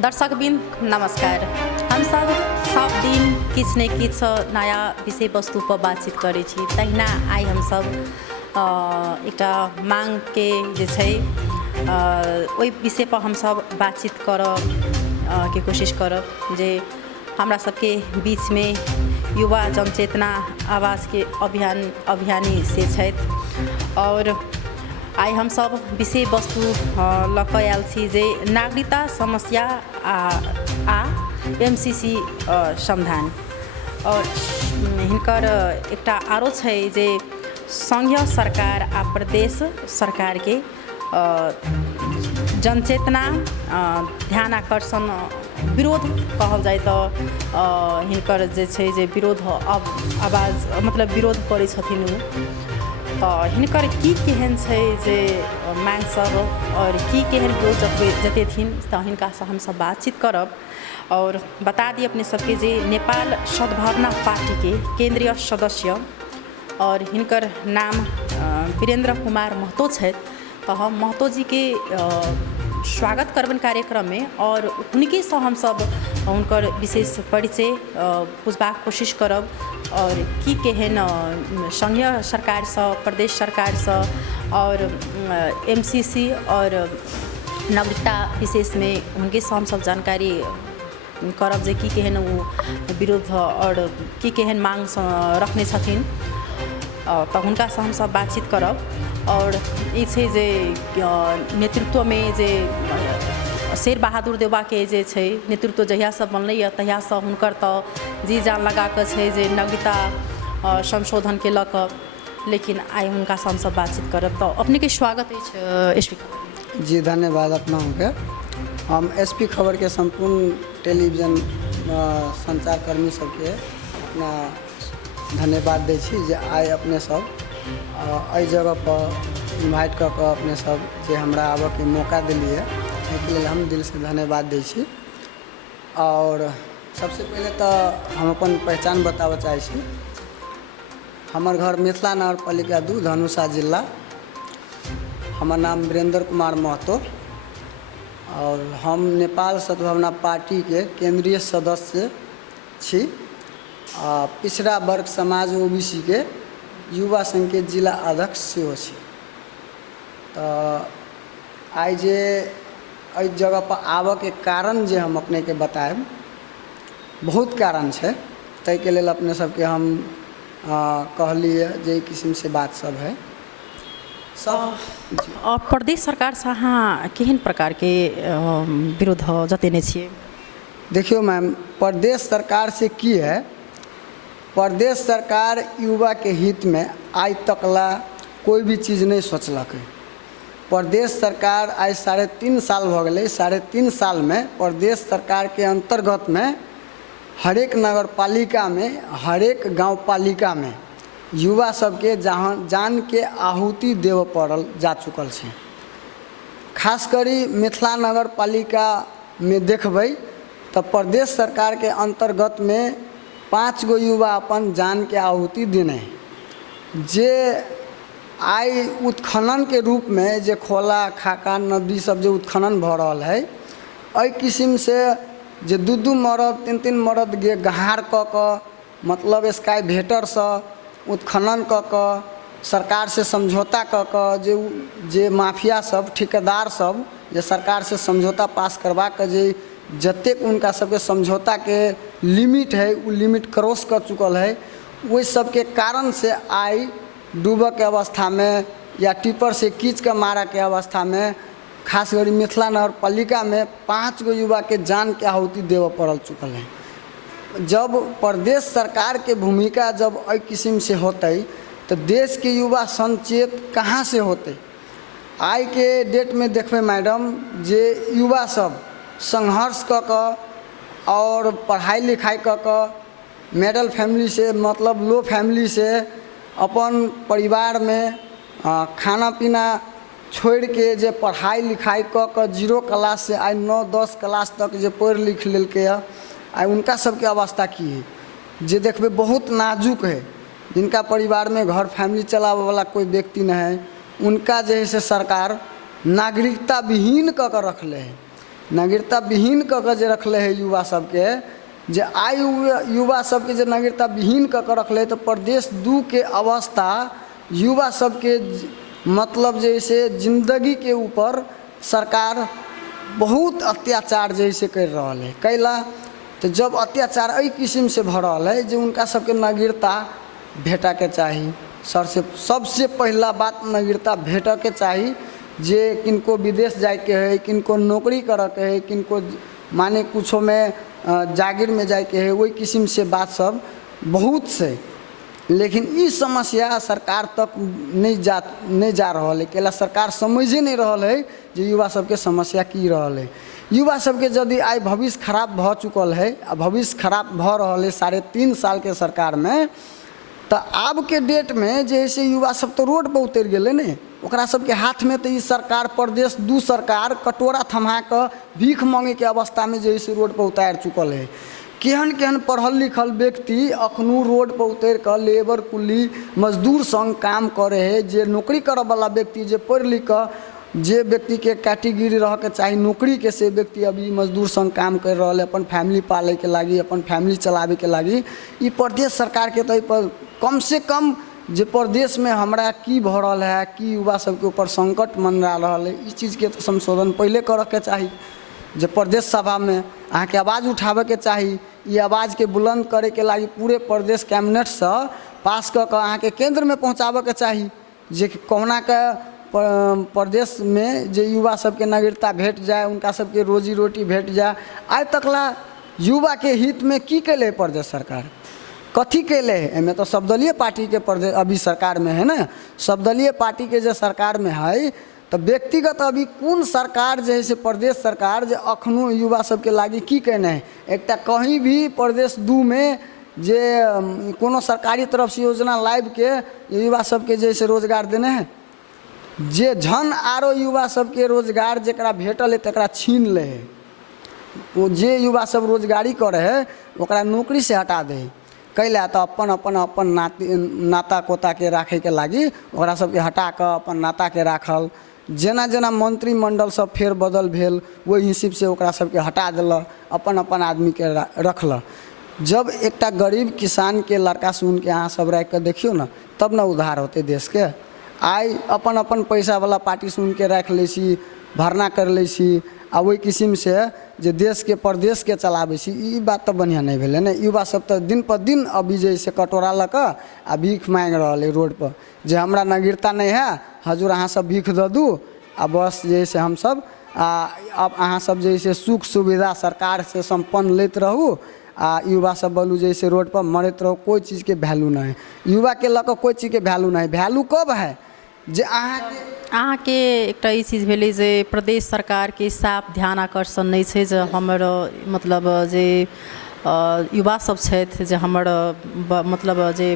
दर्शकबिन नमस्कार। हम सब दिन किछ ने किछ नया विषय वस्तु पर बातचीत करै छी। तहिना आइ हम सब एकटा मांग के जे छै ओहि विषय पर हम सब बातचीत करब के कोशिश करब जे हमरा सबके बीच में युवा जनचेतना आवास के अभियानी से छथि और आई हम सब विषय वस्तु लऽ कऽ आयल छी जे नागरिकता समस्या आ एमसीसी समाधान और हिनकर एकटा आरो छै जे संघीय सरकार आ प्रदेश सरकार के जनचेतना ध्यान आकर्षण विरोध कहल जाए तो हिनकर जे छै जे विरोध आवाज मतलब विरोध करै छथिन तो हिनकर की केहन छै जे मांग सब और की केहन विरोध जतेथिन तो हिनका से हम सब बातचीत करब और बता दी अपने सबके जे नेपाल सद्भावना पार्टी के केंद्रीय सदस्य और हिनकर नाम वीरेंद्र कुमार महतो छथि। तो हम महतो जी के स्वागत करबन कार्यक्रम में और उनके से हम सब उनकर विशेष परिचय पूछबाक कोशिश करब और की केहन संघीय सरकार से प्रदेश सरकार से और एमसीसी और नागरिकता विशेष में उनके से हम सब जानकारी करब जे की केहन विरोध और की केहन मांग रखने छथिन तो हुनका से हम सब बातचीत करब और ये जे नेतृत्व में जे शेर बहादुर देवा के जे छै नेतृत्व जहिया से बनलै तहिया से हुनकर तो जी जान लगा के छै जे नागरिकता संशोधन के लक लेकिन आई हुनका से हम सब बातचीत करब तो अपने के स्वागत है एसपी खबर। जी धन्यवाद अपना के हम एसपी खबर के संपूर्ण टेलीविजन संचारकर्मी सबके अपना धन्यवाद दै छी जे आइ अपने सब एहि जगह पर इन्वाइट कऽ कऽ अपने सब जे हमरा आबऽ के मौका दिलिए एहिके लेल हम दिल से धन्यवाद दै छी। और सबसे पहले तो हम अपन पहचान बताबऽ चाहै छी। हमर घर मिथिला नगर पालिका 2 धनुषा जिला। हमर नाम वीरेंद्र कुमार महतो और हम नेपाल सद्भावना पार्टी के केंद्रीय सदस्य छी। पिछड़ा वर्ग समाज ओबीसी के युवा संघ के जिला अध्यक्ष सेहो छी। तो आई जे एहि जगह पर आबऽ के कारण जे हम अपने के बताएब बहुत कारण छै ताहि के लेल अपने सबके हम कहलिए जे किस्म से बात सब है सब। और प्रदेश सरकार से अहाँ केहन प्रकार के विरोध जतेने छियै? देखियो मैम, प्रदेश सरकार से की है, प्रदेश सरकार युवा के हित में आज तकला कोई भी चीज़ नहीं सोचलक। प्रदेश सरकार आज 3.5 साल भ गए। 3.5 साल में प्रदेश सरकार के अंतर्गत में हरेक नगर पालिका में हरेक गांव पालिका में युवा सबके जहाँ जान के आहुति देव पड़ल जा चुकल है। खास करी मिथिला नगर पालिका में देखबै तो प्रदेश सरकार के अंतर्गत में 5 गो युवा अपन जान के आहुति देने जे आई उत्खनन के रूप में जे खोला खाका नदी सब जो उत्खनन भ रहा है एहि किस्म से जे 2-2 मरद 3-3 मरद गे गहार क मतलब स्काई भेटर से उत्खनन क सरकार से समझौता क जे माफिया सब ठेकेदार सब जे सरकार से समझौता पास करवा के जे जतेक उनका सबके समझौता के लिमिट है वो लिमिट क्रॉस कर चुकल है। वही सब के कारण से आई डूबे के अवस्था में या टिपर से कीच के मारा के अवस्था में खास कर मिथिला नगर पालिका में 5 गो युवा के जान के आहुति देव पड़ल चुकल है। जब प्रदेश सरकार के भूमिका जब एहि किस्म से होते तो देश के युवा संचेत कहाँ से होते? आई के डेट में देखबे मैडम जे युवा सब संघर्ष क और पढ़ाई लिखाई क मिडिल फैमिली से मतलब लो फैमिली से अपन परिवार में खाना पीना छोड़ के जे पढ़ाई लिखाई क 0 क्लास से आई 9-10 क्लास तक जे पढ़ लिख लेलके आई उनका सबके अवस्था की है जे देखबे बहुत नाजुक है। जिनका परिवार में घर फैमिली चलावे वाला कोई व्यक्ति नहीं है उनका जो है से सरकार नागरिकता विहीन क रखले है। नागरिकता विहीन कऽ के जे रखले है युवा सबके, जे आइ युवा सबके जे नागरिकता विहीन कऽ के रखले है, तो प्रदेश 2 के अवस्था युवा सबके मतलब जैसे जिंदगी के ऊपर सरकार बहुत अत्याचार जैसे कर रहा है। कैला तो जब अत्याचार एहि किस्म से भ रहा है जो उनका सबके नागरिकता भेटा के चाहिए। सबसे पहला बात नागरिकता भेटा के चाहिए। जे किनको विदेश जाए के है, किनको नौकरी करे के है, किनको माने कुछो में जागीर में जाए के है, वही किस्म से बात सब बहुत से, लेकिन इस समस्या सरकार तक नहीं जा रहा है। कैला सरकार समझे नहीं रहा है जो युवा सबके समस्या की रहा है। युवा सबके यदि आई भविष्य खराब भ चुकल है, भविष्य खराब भ रहा है 3.5 साल के सरकार में, तो अब के डेट में जैसे युवा सब तो रोड पर उतर गए ने, ओकरा सबके हाथ में तो इस सरकार प्रदेश 2 सरकार कटोरा थमा के भीख मांगे के अवस्था में जैसे रोड पर उतार चुकल है। केहन केहन पढ़ल लिखल व्यक्ति अखनू रोड पर उतर कर लेबर कुली मजदूर संग काम करे है। जे नौकरी करे वाला व्यक्ति, जे पढ़ लिख कर जे व्यक्ति के कैटेगरी रह के चाहिए नौकरी के, से व्यक्ति अभी मजदूर संग काम कर रहा है अपन फैमिली पाले के लागी, अपन फैमिली चलावे के लागी। ई प्रदेश सरकार के तय पर कम से कम जे प्रदेश में हमरा की भ रहा है, कि युवा सबके ऊपर संकट मंडरा रहा है, इस चीज़ के तो संशोधन पहले करे के चाहिए। जो प्रदेश सभा में अहाँ के आवाज़ उठावे के चाहिए, ये आवाज़ के बुलंद करे के लागी पूरे प्रदेश कैबिनेट से पास कर अहाँ के केंद्र में पहुँचावे के चाहिए। जे कहुना के प्रदेश में जे युवा सबके नागरिकता भेट जाए, उनका सबके रोजी रोटी भेट जाए। आज तकला युवा के हित में की कैले प्रदेश सरकार, कथी कैले है? एमें तो सबदलीय पार्टी के प्रदेश अभी सरकार में है ना, सबदलीय पार्टी के जो सरकार में है, तो व्यक्तिगत अभी कौन सरकार जैसे प्रदेश सरकार जो अखनू युवा सबके लागी की कहने है? एक कहीं भी प्रदेश 2 में जे कोनो सरकारी तरफ से योजना लाइव के युवा सबके जैसे रोजगार देने हैं, जे झन आरो युवा सबके रोजगार जरा भेटल है तकरा छीन ले है। वो जे युवा सब रोजगारी करे है ओकरा नौकरी से हटा दे। कैला तो अपन नाता कोता के राखे के लागी ओकरा सबके हटा कर अपन नाता के राखल। जेना जेना मंत्रिमंडल सब फेर बदल भेल वही हिसाब से ओकरा सबके हटा दिल, अपन आदमी के रखल। जब एक गरीब किसान के लड़का सुन के अहाँ सब रख के देखियो ना, तब ना उद्धार होते देश के। आई अपन पैसा वाला पार्टी सुन के रख ले सी, भरना कर ले सी, आ वही किस्म से जे देश के प्रदेश के चलावे सी, ई बात तो बढ़िया नहीं भेले ना। युवा सब तो दिन पर दिन अभी जैसे कटोरा लक आ भीख मांग रहा है रोड पर, जे हमरा नागरिकता नहीं है, हजूर अहाँ सब भीख दे दू आ बस जैसे हम सब अब अहाँ सब जैसे सुख सुविधा सरकार से संपन्न लेते रहू आ युवा सब बोलू जैसे रोड पर मरते रहो। कोई चीज़ के वैल्यू नहीं है, युवा के लक कोई चीज़ के वैल्यू नहीं। वैल्यू कब है जे अहाँ के एकटा ई चीज भेलै जे प्रदेश सरकार के साफ ध्यान आकर्षण नहीं है, जे हमर मतलब जे युवा सब छथि जे हमर मतलब जे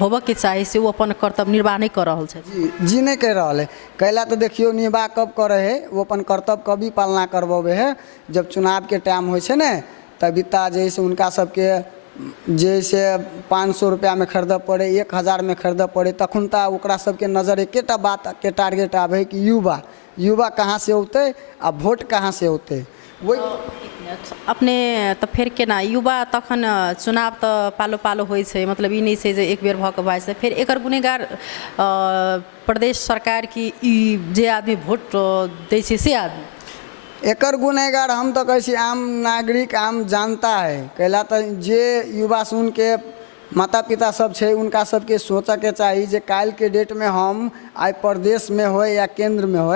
होबऽ के चाही से वो अपन कर्तव्य निर्वाह नहीं कर रहा है। जी नहीं कर रहा है। कैला तो देखियो निर्वाह कब करे है, वो अपन कर्तव्य कभी पालना करवावे है जब चुनाव के टाइम हो छे, तभी ता जैसे उनका सबके जैसे 500 रुपया में खरीद पड़े, 1000 में खरीद पड़े, तखन ता ओकरा सबके नज़र एकेटा बात के टारगेट आवे कि युवा कहाँ से होते आ वोट कहाँ से होते। वही अपने तो फिर केना युवा तखन चुनाव तो पालो पालो होइ छै, मतलब ई नहीं छै जे एक बेर भऽ कऽ बाजि फिर एकर गुनेगार प्रदेश सरकार की ई जे आदमी वोट दै छै से आदमी एकर गुनहगार हम तो कहै आम नागरिक आम जनता है। कैला तो जे युवा सुन के माता पिता सब छे उनका सबके सोचे के चाहिए जे काल के डेट में हम आई प्रदेश में हो या केंद्र में हो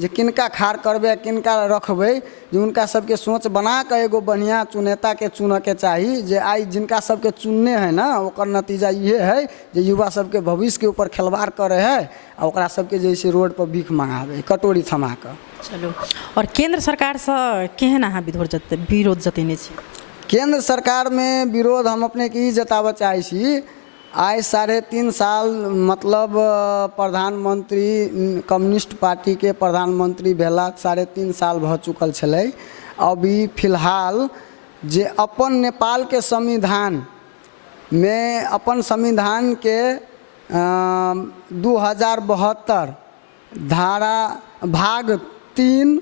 जे किनका खाड़ करबे किनका रखबे, जो उनका सबके सोच बना के एगो बढ़िया चुनेता के चुन के चाहिए। जे आई जिनका सबके चुनने है ना, ओकर नतीजा ये है जे युवा सबके भविष्य के ऊपर खिलवाड़ करे है आ ओकरा सबके जैसे रोड पर भीख मंगावे कटोरी थमा कर। चलो, और केंद्र सरकार से केहन अहाँ विरोध जतेने छी? केंद्र सरकार में विरोध हम अपने की जतावे चाहे छी। आज 3.5 साल मतलब प्रधानमंत्री कम्युनिस्ट पार्टी के प्रधानमंत्री भेला 3.5 साल भ चुकल छलै। अभी फिलहाल जे अपन नेपाल के संविधान में अपन संविधान के 2072 धारा भाग 3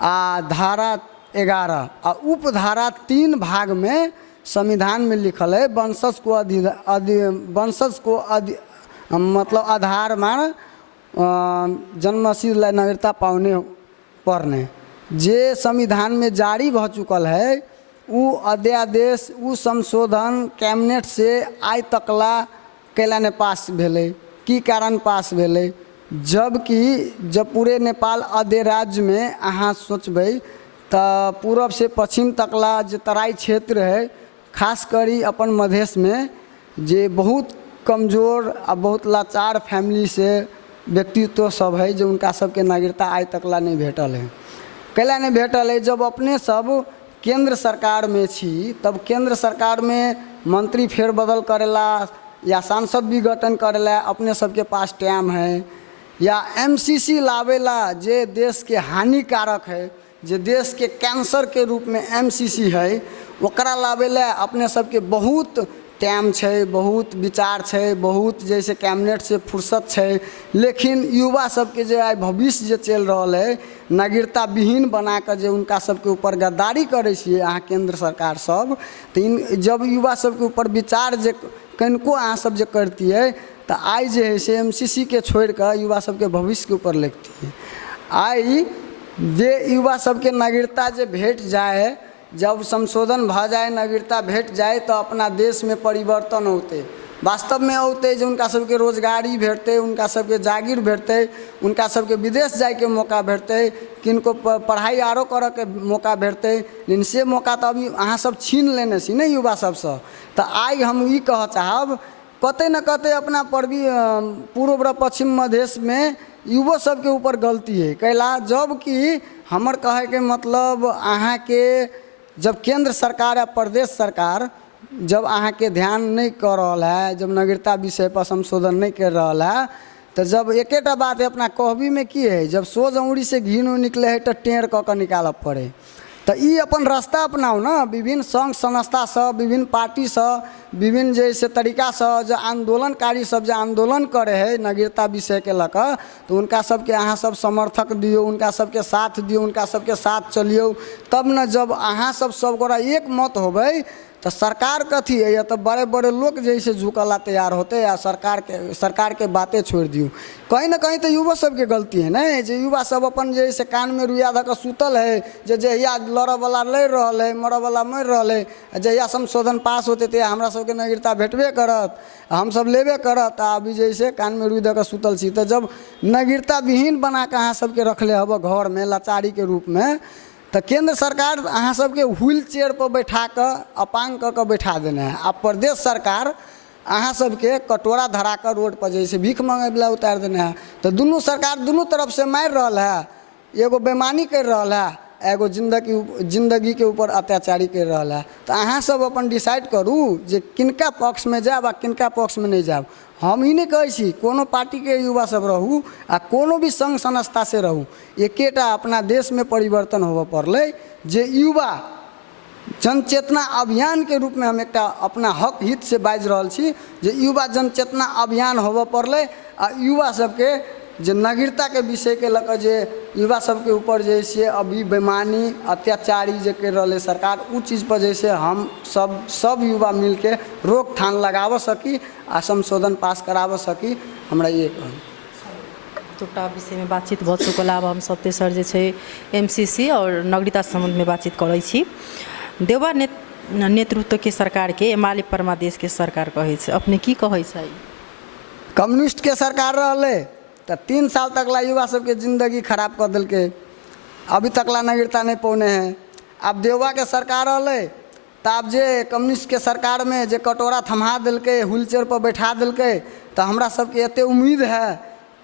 आ धारा 11 आ उपधारा 3 भाग में संविधान में लिखल है वंशज को मतलब आधार मान जन्मसिद्ध नागरिकता पाउने पर्ने जे संविधान में जारी भ चुकल है उ अध्यादेश उ संशोधन कैबिनेट से आइ तकला कैला ने पास भेले की कारण पास भेले जबकि जब पूरे नेपाल अधिराज्य में अहाँ सोचबै तो पूरब से पश्चिम तकला जो तराई क्षेत्र है खास करी अपन मधेश में जे बहुत कमज़ोर आ बहुत लाचार फैमिली से व्यक्तित्व सब है जो उनका सबके नागरिकता आज तकला नहीं भेटल है कैला नहीं भेटल है। जब अपने सब केंद्र सरकार में छी तब केंद्र सरकार में मंत्री फेरबदल करेला या सांसद भी गठन करेला अपने सबके पास टाइम है या एमसीसी लावेला जे देश के हानिकारक है जे देश के कैंसर के रूप में एमसीसी है ओकरा लावेला अपने सबके बहुत टाइम है बहुत विचार है बहुत जैसे कैबिनेट से फुर्सत है। लेकिन युवा सबके जो आइ भविष्य जो चल रहा है नागरिकता विहीन बना कर जो उनका सबके ऊपर गद्दारी करे छिए अहाँ केंद्र सरकार सब तो जब युवा सबके ऊपर विचार जे कनिको अहाँ सब जो करती है तो आई जो है से एमसीसी के छोड़ कर युवा सबके भविष्य के ऊपर लिखती है। आई जे युवा सबके नागरिकता जो भेट जाए जब संशोधन भ जाए नागरिकता भेट जाए तो अपना देश में परिवर्तन होते वास्तव में होते जो उनका सबके रोजगारी भेटते उनका सबके जागीर भेटते उनका सबके विदेश जाए के मौका भेटते किनको पढ़ाई आरो करे के मौका भेटते लेकिन से मौका तो अभी अहाँ सब छीन लेने छी नहीं युवा सबसे। तो आई हम ई कह चाहब कते न कते अपना पूर्व और पश्चिम मधेश में युवा सबके ऊपर गलती है कैला जबकि हमर कहे के मतलब अहाँ के जब केंद्र सरकार या प्रदेश सरकार जब अहाँ के ध्यान नहीं कर रहा है जब नागरिकता विषय पर संशोधन नहीं कर रहा है तो जब एकेटा बात है अपना कहबी में की है जब सोझ अंगुरी से घी निकले है तो टेढ़ क निकाल पड़े तो ई अपन रास्ता अपनाओ ना विभिन्न संघ संस्था सब विभिन्न पार्टी सब विभिन्न जैसे तरीका से जो आंदोलनकारी सब जो आंदोलन करे है नागरिकता विषय के लकर तो उनका सबके अहाँ सब समर्थक दियो उनका सबके साथ दियो उनका सबके साथ चलियो तब न जब अहाँ सब गोरा एक मत होबै तो सरकार कथी है या तो बड़े बड़े लोग जैसे झुकला तैयार होते या सरकार के बातें छोड़ दियो कहीं ना कहीं तो युवा सबके गलती है नहीं जो युवा सब अपन जैसे कान में रुइया धक सुतल है जो जहिया लड़ वाला लड़ रहा है मर वाला मर रहा है जहिया संशोधन पास होते थे हमरा सबके नागरिकता भेटबे करत हम सब लेबे करत अभी जैसे कान में रुई धक सुतल छी तो जब नागरिकता विहीन बना के अहाँ सबके रखले हब घर में लाचारी के रूप में तो केंद्र सरकार अहाँ सबके व्हील चेयर पर बैठा कर अपांग कर बैठा देना है आ प्रदेश सरकार अहाँ सबके कटोरा धरा कर रोड पर जैसे भीख मांगे वाला उतार देना है। तो दोनों सरकार दोनों तरफ से मार रहा है एगो बेमानी कर रहा है एगो जिंदगी के ऊपर अत्याचारी कर रहा है। तो अहाँ सब अपन डिसाइड करू जे किनका पक्ष में जाब आ किनका पक्ष में नहीं जाब। हम ही नहीं कहै छी कोनो पार्टी के युवा सब रहू आ कोनो भी संघ संस्था से रहू एकेटा अपना देश में परिवर्तन होबे पड़ले जे युवा जनचेतना अभियान के रूप में हम एक अपना हक हित से बाज रहल छी जे युवा जनचेतना अभियान होबे पड़ले आ युवा सबके जे नागरिकता के विषय के लकर जे युवा सबके ऊपर जैसे अभी बेमानी अत्याचारी जे कर रहे सरकार उ चीज़ पर जैसे हम सब युवा मिल के रोकथाम लगाव सकी आ संशोधन पास कराव सकी हमरा ये दूटा विषय में बातचीत भ चुकल अब हम सब तेसर जे छै एमसीसी और नागरिकता संबंध में बातचीत करै छी। देवा नेतृत्व के सरकार के एमाले परमादेश के सरकार कहे छै अपने की कहे छै कम्युनिस्ट के सरकार रहले तो 3 साल तक ला युवा सबके जिंदगी खराब कर दिल के अभी तक ला नागरिकता नहीं पौने हैं। अब देवा के सरकार रहले तो अब जे कम्युनिस्ट के सरकार में जे कटोरा थमा दिल के व्हील चेयर पर बैठा दिल के तो हमरा सबके एते उम्मीद है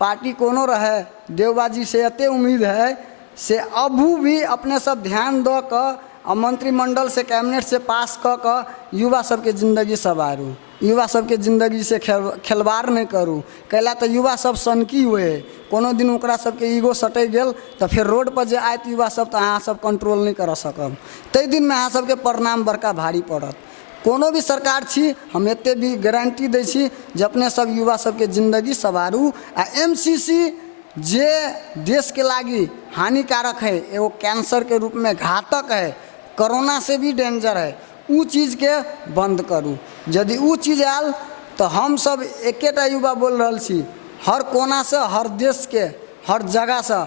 पार्टी कोनो रहे देवबाजी से एते उम्मीद है से अबू भी अपने सब ध्यान द क मंत्रिमंडल से कैबिनेट से पास क युवा सबके जिंदगी सवारू युवा सबके जिंदगी से खिलवाड़ नहीं करू कैला तो युवा सब सनकी हुए कोनो दिन ओकरा सबके ईगो सटै गेल तो फिर रोड पर जे आयत युवा सब तो अहाँ सब कंट्रोल नहीं कर सकब तै दिन में अहाँ सबके परिणाम बड़का भारी पड़त। कोनो भी सरकार छी हम एते भी गारंटी दै छी जे अपने सब युवा सबके जिंदगी सवारू आ एमसीसी जे देश के लागी हानिकारक है, एगो कैंसर के रूप में घातक है, कोरोना से भी डेंजर है, उ चीज़ के बंद करूँ। यदि उ चीज़ आयल तो हम सब एकेटा युवा बोल रहा छी, हर कोना से, हर देश के हर जगह से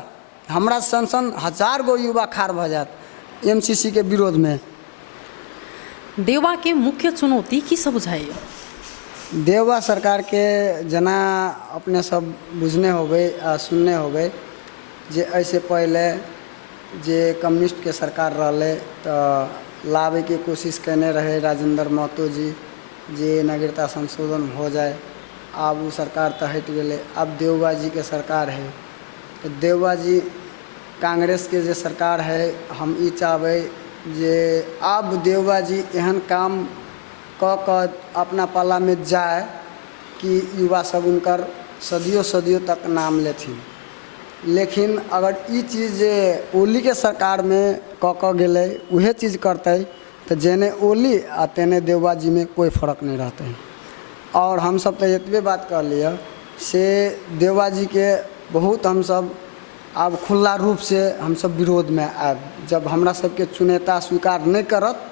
हमरा सन 1000 गो युवा खाड़ भ जात एमसीसी के विरोध में। देवा के मुख्य चुनौती की सब बुझाइए? देवा सरकार के जना अपने सब बुझने होबे आ सुनने होबे जे ऐसे पहले जे कम्युनिस्ट के सरकार रहले तो लावे के कोशिश करने रहे राजेंद्र महतो जी जे नागरिकता संशोधन हो जाए। अब वो सरकार तो हट गए, अब देवा जी के सरकार है। तो देवा जी कांग्रेस के जे सरकार है, हम ई चाहबे जे अब देवा जी एहन काम क अपना पाला में जाए कि युवा सब उनकर सदियों सदियों तक नाम लेथिन। लेकिन अगर ई चीज़ ओली के सरकार में क गए उहे चीज़ करते तो जेने ओली आ तेने देवा जी में कोई फर्क नहीं रहते। और हम सब तो इतने बात कर लिया से देवा जी के बहुत हम सब अब खुला रूप से हम सब विरोध में आब। जब हमरा सबके चुनेता स्वीकार नहीं करत,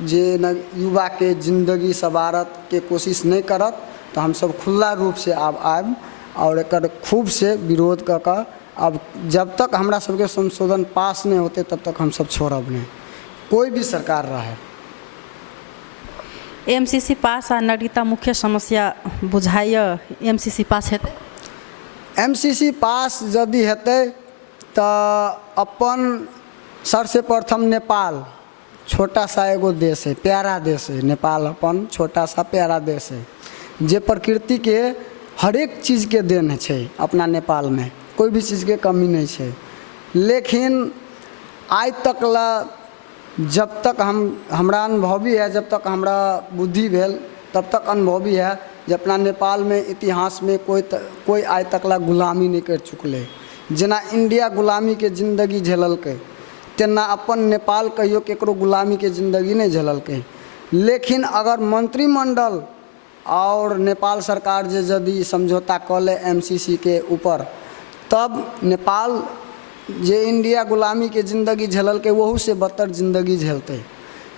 जे न युवा के जिंदगी सवारत के कोशिश नहीं करत, तो हम सब खुला रूप से अब आब और एक खूब से विरोध कर अब जब तक हमरा सबके संशोधन पास नहीं होते तब तक हम सब छोड़ब नहीं, कोई भी सरकार रहे। एमसीसी पास आ नागरिकता मुख्य समस्या बुझाइए एमसीसी पास हेतै? एमसीसी पास यदि हेतै तो अपन सर से प्रथम नेपाल छोटा सा एगो देश है, प्यारा देश है। नेपाल अपन छोटा सा प्यारा देश है जे प्रकृति के हर एक चीज़ के देन है अपना नेपाल में, कोई भी चीज़ के कमी नहीं है। लेकिन आज तक ला जब तक हमरा अनुभवी है, जब तक हमरा बुद्धि भेल तब तक अनुभवी है जे अपना नेपाल में इतिहास में कोई आज तक ला गुलामी नहीं कर चुकले। जना इंडिया गुलामी के जिंदगी झेललकै तेना अपन नेपाल कहियो केकरो गुलामी के जिंदगी नहीं झेललकै। लेकिन अगर मंत्रिमंडल और नेपाल सरकार जे यदि समझौता क ले एमसीसी के ऊपर, तब नेपाल जे इंडिया गुलामी के जिंदगी झेललकै वहू से बदतर जिंदगी झेलते।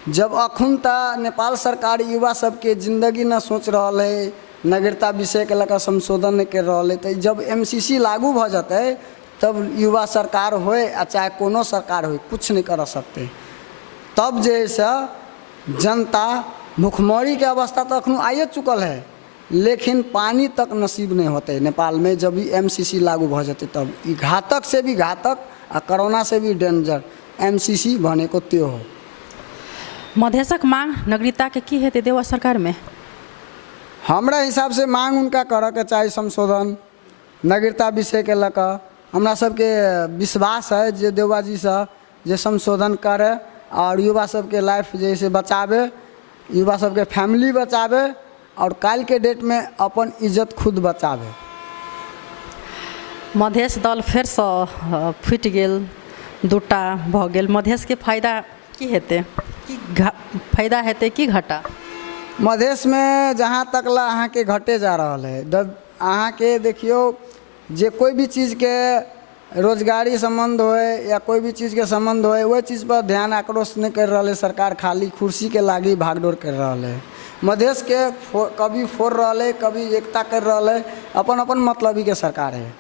जब अखुन ता नेपाल सरकार युवा सबके जिंदगी न सोच रहा है, नागरिकता विषय के लेकर संशोधन नहीं कर रहा है, तो जब एमसीसी लागू भ जाते तब युवा सरकार होए आ चाहे कोनो सरकार होए कुछ नहीं कर सकते। तब जैसे जनता भुखमरी के अवस्था तो अखनू आइए चुकल है, लेकिन पानी तक नसीब नहीं होते नेपाल में जब भी एमसीसी लागू भ जाते। तब ई घातक से भी घातक आ कोरोना से भी डेंजर एमसीसी बने को त्यो हो। मधेशक मांग नागरिकता के की हेतै देवा सरकार में? हमरा हिसाब से मांग उनका करे के चाहिए संशोधन नागरिकता विषय के लेकर। हमरा सबके विश्वास है जे देवा जी से जे संशोधन करे और युवा सबके लाइफ जैसे बचावे, युवा सबके फैमिली बचावे और काल के डेट में अपन इज्जत खुद बचावे। मधेश दल फिर से फुट गेल, दूटा भ गेल, मधेश के फायदा की हेतै? की फायदा हेतै कि घाटा? मधेश में जहाँ तक ला अहाँ के घटे जा रहा है, अहाँ के देखियो जे कोई भी चीज़ के रोजगारी संबंध होए या कोई भी चीज़ के संबंध होए वही चीज़ पर ध्यान आक्रोश नहीं कर रहा है सरकार, खाली कुर्सी के लागी भागदौड़ कर रहा है। मधेश के कभी फोड़ रहा है, कभी एकता कर रहा है, अपन अपन मतलबी के सरकार है।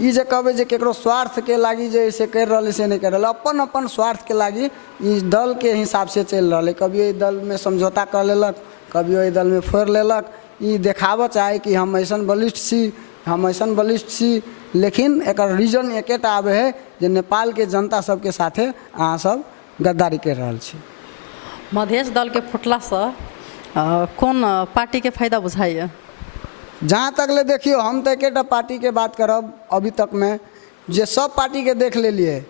ई जे कहबे जे केकरो स्वार्थ के लागी जे ऐसे कर रहा है से नहीं कर रहा, अपन अपन स्वार्थ के लागी ई दल के हिसाब से चल रहा है। कभी ये दल में समझौता कर लेलक, कभी वही दल में फोड़ लेलक, ई देखावा चाहे कि हम ऐसा बलिष्ठ छी, हम ऐसा बलिष्ठ छी। लेकिन एक रीजन एकेटा आबे है जे नेपाल के जनता सबके साथे अहाँ सब गद्दारी कर रहा छी। मधेश दल के फुटला से कौन पार्टी के फायदा बुझाइए? जहाँ तक ले देखियो हम तो एकेटा पार्टी के बात करब अभी तक में, जे सब पार्टी के देख लेलिए,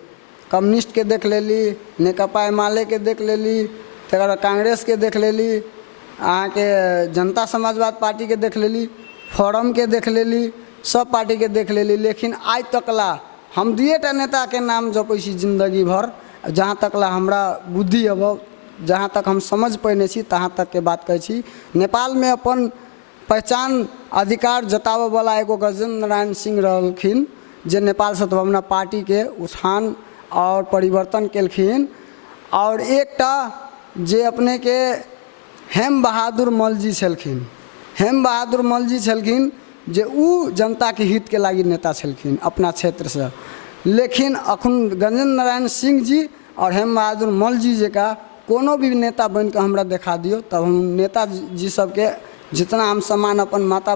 कम्युनिस्ट के देख लेली, नेकपा एमाले के देख लेली, तकर कांग्रेस के देख लेली, अहाँ के जनता समाजवाद पार्टी के देख लेली, फोरम के देख लेली, सब पार्टी के देख लेली। लेकिन आज तक ला हम दुएटा नेता के नाम जपै छी जिंदगी भर, जहाँ तक ला हमरा बुद्धि अब, जहाँ तक हम समझ पैने छी तहाँ तक के बात कहै छी। नेपाल में अपन पहचान अधिकार जतावे वाला एगो गजेंद्र नारायण सिंह रहलखिन, जे नेपाल सद्भावना पार्टी के उत्थान और परिवर्तन केलखिन। और एकटा जे अपने के हेम बहादुर मलजी छलखिन, हेम बहादुर मलजी छलखिन जे उ जनता के हित के लागी नेता छलखिन अपना क्षेत्र से। लेकिन अखन गजेंद्र नारायण सिंह जी और हेम बहादुर मलजी जका कोनो भी नेता बन के हमरा देखा दियो, तब हम नेताजी सबके जितना हम सम्मान अपन माता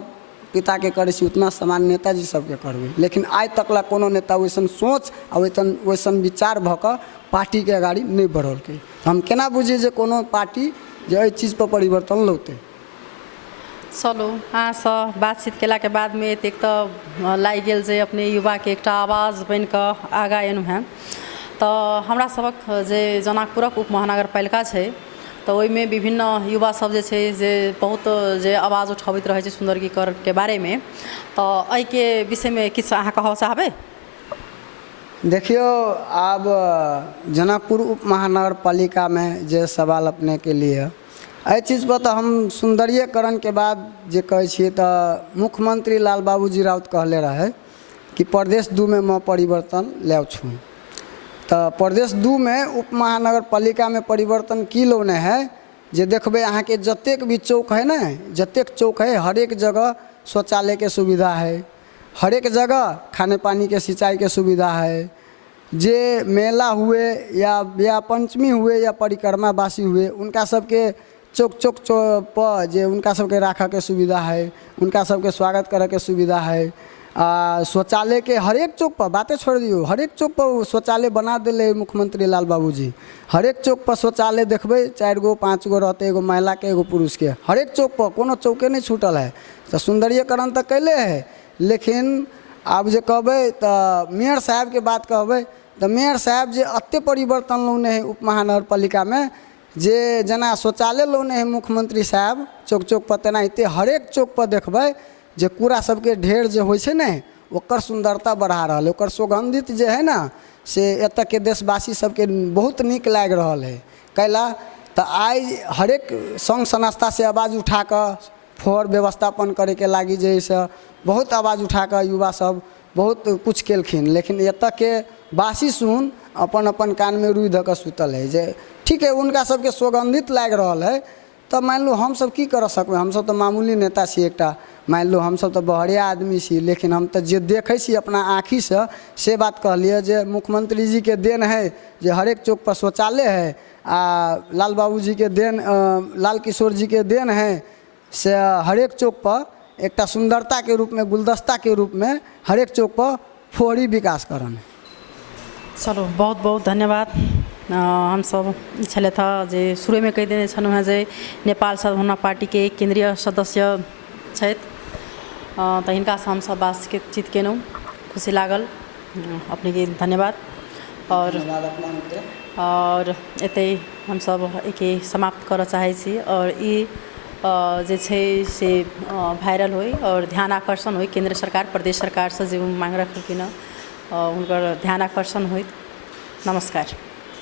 पिता के करे छी उतना सम्मान नेताजी सबके करबे। लेकिन आज तक ला कोनो नेता वैसन सोच आ वैसन विचार भ के पार्टी के आगाड़ी नहीं बढ़लकै। तो हम केना बुझे जे कोनो पार्टी जे एहि चीज पर परिवर्तन लौते। चलो अहाँ से बातचीत केला के बाद में एक तो लागि गेल जे अपने युवा के एक आवाज बन के आगा एनु हैं। तो हमरा सबक जे जनकपुरक उप महानगरपालिका छै तो ओहिमे विभिन्न युवा सब जे छै जे बहुत जे आवाज उठाबैत रहै छै सुंदरीकरण के बारे में। तो एहि के विषय में किछु अहाँ कहऽ चाहबै? देखियो अब जनकपुर उप महानगरपालिका में जे सवाल अपने के लिए एहि चीज पर तो हम सुंदरीकरण के बाद जे कहै छियै तो मुख्यमंत्री लाल बाबूजी राउत कहले रहे कि प्रदेश 2 में मैं परिवर्तन लाउ छूँ। तो प्रदेश 2 में उप महानगरपालिका में परिवर्तन की लोने है जे देखबे अहाँ के जतेक भी चौक है ना, जतेक चौक है हर एक जगह शौचालय के सुविधा है, हर एक जगह खाने पानी के सिंचाई के सुविधा है। जे मेला हुए या पंचमी हुए या परिक्रमा वासी हुए उनका सबके चौक पर जे उनका सबके राखा के सुविधा है, उनका सबके स्वागत करे के सुविधा है। शौचालय के हर एक चौक पर, बातें छोड़ दियो, हर एक चौक पर शौचालय बना दिले मुख्यमंत्री लाल बाबूजी। हर एक चौक पर शौचालय देखबे 4 गो 5 गो रहते, एगो महिला के एगो पुरुष के, हर एक चौक पर कोनो चौके नहीं छूटल है। तो सुंदरीकरण तो कैले है। लेकिन अब जे कहबे तो मेयर साहब के बात कहबे तो मेयर साहब जे अत्ते परिवर्तन लौने है उप महानगरपालिका में, जे जना शौचालय लौने है मुख्यमंत्री साहब चौक चौक पर, तेनाहिते हर एक चौक पर देखबे जे कूड़ा सबके ढेर जे होइ छै ने ओकर सुंदरता बढ़ा रहा है, ओकर सुगंधित जे है ना से एतऽ के देशवासी सबके बहुत नीक लाग रहा है। कैला तो आज हर एक संघ संस्था से आवाज़ उठा कर फोर व्यवस्थापन करे के लागी जैसे बहुत आवाज़ उठा कर युवा सब बहुत कुछ केलखिन। लेकिन एतऽ के बासी सुन अपन अपन कान में रुई धऽ कऽ सुतल है जे ठीक है उनका सबके सुगंधित लाग रहा है। तो मान लो हम सब की कर सकबै, हम सब तो मामूली नेता छी एकटा, मान लो हम सब तो बहरिया आदमी छी। लेकिन हम तो जे देखै छी अपना आँखि से बात कहलिए जे मुख्यमंत्री जी के देन है जे हर एक चौक पर शौचालय है। लाल बाबू जी के देन, लाल किशोर जी के देन है से हर एक चौक पर एकटा सुंदरता के रूप में, गुलदस्ता के रूप में हर एक चौक पर फोड़ी विकास करन। चलो बहुत बहुत धन्यवाद। हम सब छले था जे शुरू में कह देने छलहुँ हैं जे नेपाल सद्भावना पार्टी के केंद्रीय सदस्य छथि। तो हिनका से हम सब बातचीत केलहुँ, खुशी लागल, अपने के धन्यवाद। और एते हम सब एके समाप्त करऽ चाहै छी। और ई जे छै से वायरल होई और ध्यान आकर्षण होई, केंद्र सरकार प्रदेश सरकार से जे मांग रखलखिन हुनकर ध्यान आकर्षण होई। नमस्कार।